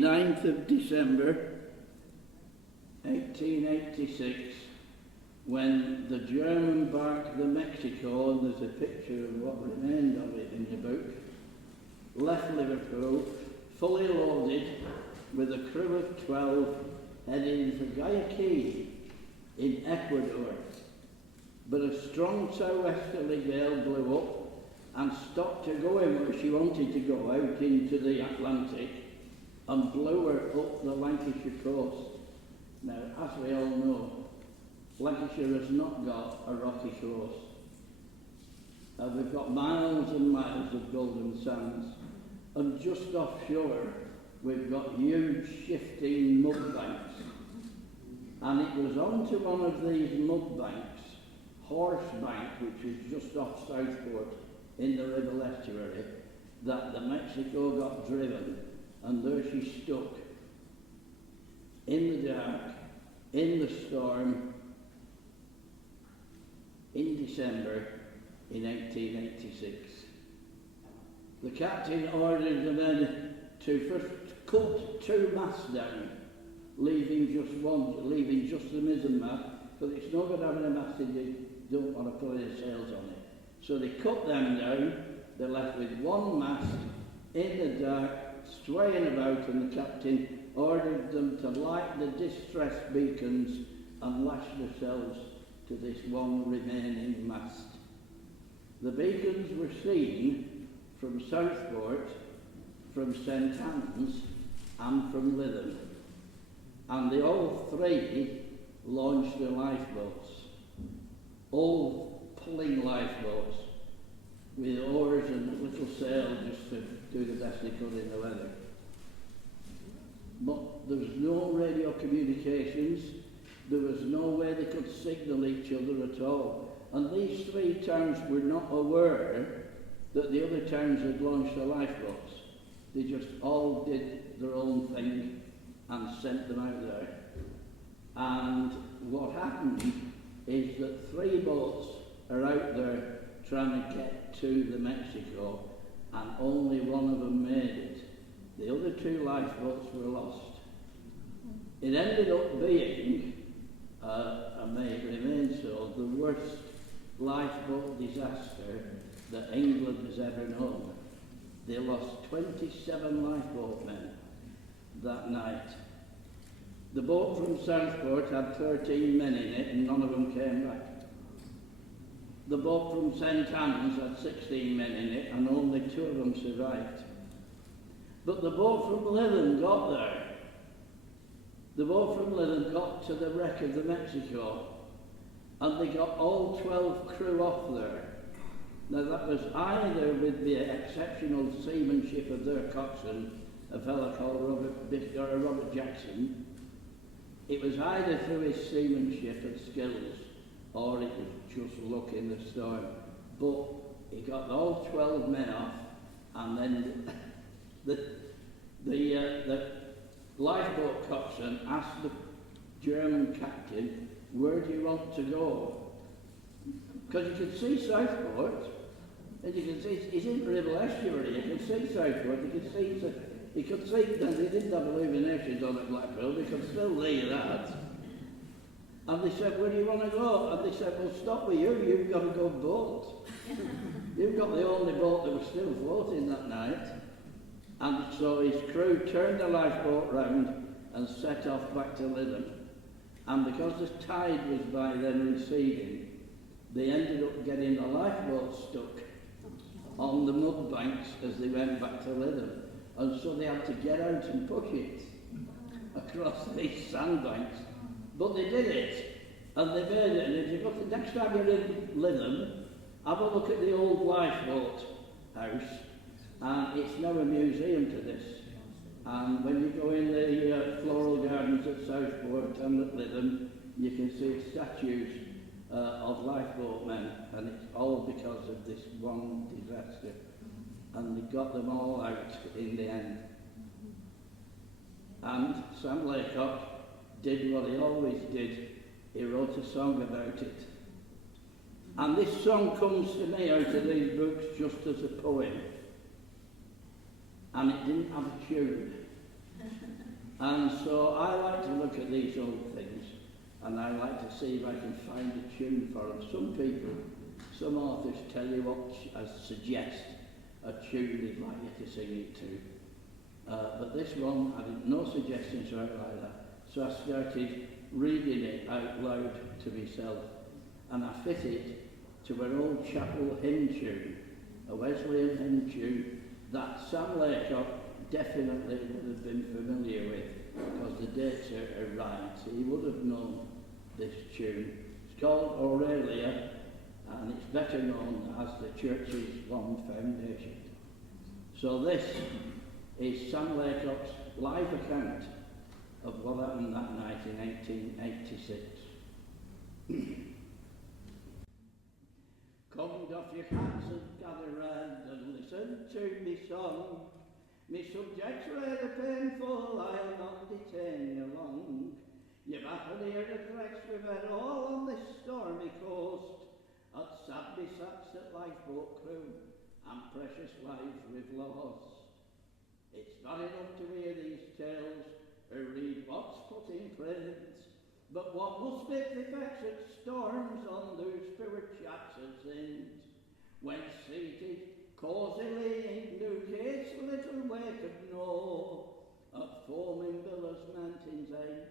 9th of December 1886, when the German bark, the Mexico, and there's a picture of what remained of it in your book, left Liverpool fully loaded with a crew of 12 heading for Guayaquil in Ecuador. But a strong southwesterly gale blew up and stopped her going where she wanted to go, out into the Atlantic, and blew her up the Lancashire coast. Now, as we all know, Lancashire has not got a rocky coast. We've got miles and miles of golden sands, and just offshore we've got huge shifting mud banks. And it was onto one of these mud banks, Horse Bank, which is just off Southport in the river estuary, that the Mexico got driven, and there she stuck in the dark, in the storm, in December in 1886. The captain ordered the men to first cut 2 masts down, leaving just the mizzen mast, because it's no good having a mast if you don't want to put any sails on it. So they cut them down, they're left with 1 mast in the dark, swaying about, and the captain ordered them to light the distress beacons and lash themselves to this one remaining mast. The beacons were seen from Southport, from St Anne's, and from Lytham, and they all 3 launched their lifeboats, all pulling lifeboats with oars and little sail just to do the best they could in the weather. But there was no radio communications, there was no way they could signal each other at all. And these 3 towns were not aware that the other towns had launched their lifeboats. They just all did their own thing and sent them out there. And what happened is that 3 boats are out there trying to get to the Mexico, and only one of them made it. The other 2 lifeboats were lost. It ended up being, and may it remain so, the worst lifeboat disaster that England has ever known. They lost 27 lifeboat men that night. The boat from Southport had 13 men in it, and none of them came back. The boat from St Anne's had 16 men in it, and only 2 of them survived. But the boat from Lytham got there. The boat from Lytham got to the wreck of the Mexico, and they got all 12 crew off there. Now that was either with the exceptional seamanship of their coxswain, a fellow called Robert Jackson. It was either through his seamanship and skills, or it was just luck in the storm. But he got all 12 men off, and then the lifeboat coxswain asked the German captain, "Where do you want to go?" Because you could see Southport, and you could see it's in the river estuary. You could see Southport. You could see that they didn't have illuminations on at Blackpool. They could still see that. And they said, "Where do you want to go?" And they said, "We'll stop with you. You've got to go boat. You've got the only boat that was still floating that night." And so his crew turned the lifeboat round and set off back to Lytham. And because the tide was by then receding, they ended up getting the lifeboat stuck on the mud banks as they went back to Lytham. And so they had to get out and push it across these sandbanks. But they did it, and they made it. And if you go to, next time you're in Lytham, have a look at the old lifeboat house, and it's now a museum to this. And when you go in the floral gardens at Southport and at Lytham, you can see statues of lifeboat men, and it's all because of this one disaster. And they got them all out in the end. And Sam Laycock did what he always did. He wrote a song about it. And this song comes to me out of these books just as a poem. And it didn't have a tune. And so I like to look at these old things, and I like to see if I can find a tune for them. Some people, some authors tell you what, suggest a tune they'd like you to sing it to. But this one, I didn't no suggestions right like that. So I started reading it out loud to myself, and I fit it to an old chapel hymn tune, a Wesleyan hymn tune that Sam Laycock definitely would have been familiar with, because the dates are right. He would have known this tune. It's called Aurelia, and it's better known as the church's long foundation. So this is Sam Laycock's live account of what happened that night in 1886. Come doff your hats and gather round and listen to me song. Me subjects rather painful, I'll not detain you long. You've often heard the threats we've had all on this stormy coast, at sad besats at lifeboat crew, and precious lives we've lost. It's not enough to hear these tales, or read what's put in print, but what must make the effects of storms on those poor chaps as sinned, when seated cosily in Newgate's little wake of know, at foaming billows mountains aim,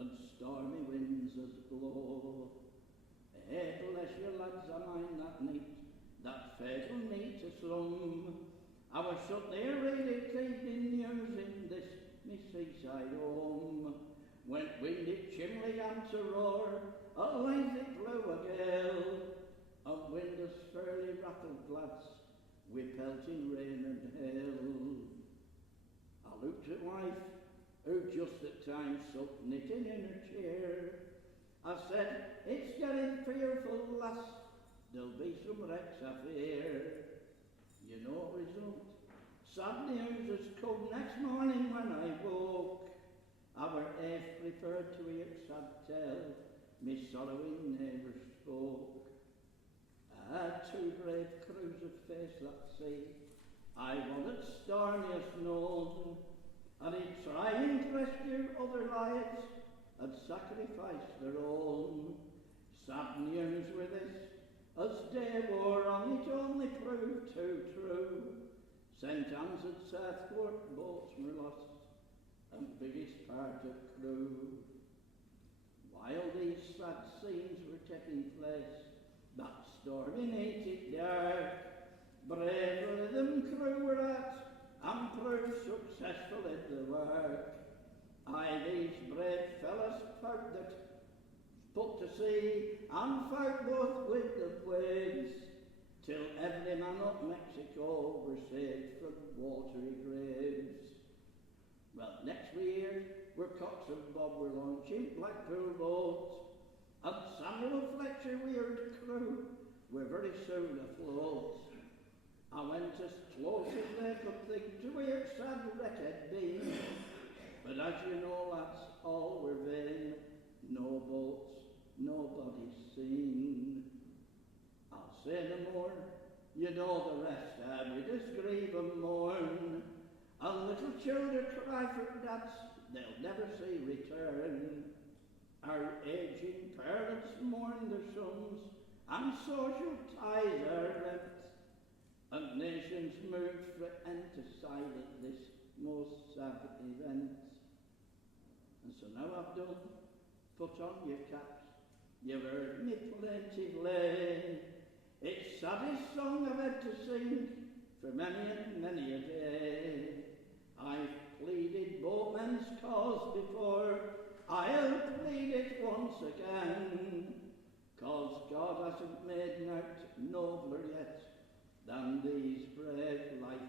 and stormy winds as blow. Bless your lads, I mind that night, that fatal night to slum. I was shut there reading evening news in this me seaside home, when wind it chimney began to roar, at length it blew a gale, and wind us fairly rattled lads, with pelting rain and hail. I looked at wife, who just at times sat knitting in her chair. I said, it's getting fearful, lass, there'll be some wrecks I fear. You know result. Sad news has come next morning when I woke. Our F preferred to hear sad tale, me sorrowing neighbours spoke. I had two brave crews of face that sea, I one at stormiest known, and in trying to rescue other lives, had sacrificed their own. Sad news with this, as day wore on, it only proved too true. St Anne's at Southport boats were lost, and biggest part of crew. While these sad scenes were taking place, that stormy night it dark, brave them crew were at, and proved successful in the work. Aye, these brave fellas fought that put to sea, and fought both with the waves, till every man up Mexico were saved from watery graves. Well, next year, where Cox and Bob were launching Blackpool boats, and Samuel Fletcher weird crew were very soon afloat. I went as close as they could think to where sad wreck had been, but as you know, lads, all were vain, no boats, nobody seen. I'll say no more, you know the rest, we just grieve and mourn, and little children cry for dads they'll never see return. Our aging parents mourn their sons, and social ties are rent, and nations move for end to silence this most sad event. And so now I've done, put on your caps, you've heard me plaintive lay. It's saddest song I've had to sing for many and many a day. I've pleaded both men's cause before, I'll plead it once again, 'cause God hasn't made naught nobler yet than these brave life